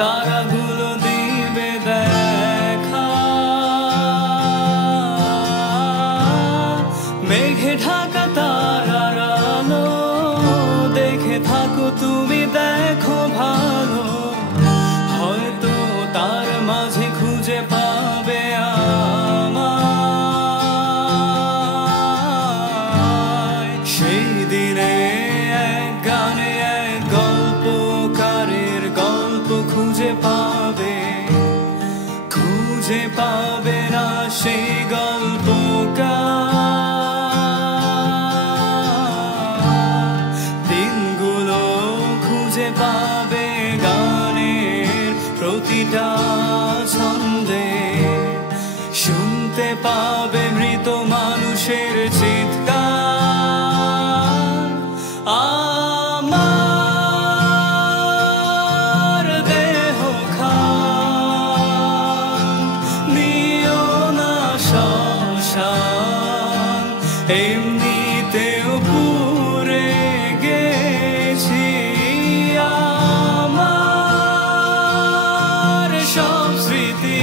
তারাগুলো দিবে দেখা, মেঘে ঢাকা তারার আলো দেখে থাকো তুমি, দেখো ভালো, হয়তো তার মাঝে খুঁজে পাবে আমায়। সেই দিনে এক গানে এক গল্পকারের গল্প খুঁজে পাবে না সেই গল্পকার। দিনগুলো খুঁজে পাবে গানের প্রতিটা ছন্দে, শুনতে পাবে মৃত মানুষের চিৎকার। আমার দেহ খান নিও না শ্মশান, এমনিতেও পুড়ে গেছি আমার সব স্মৃতি।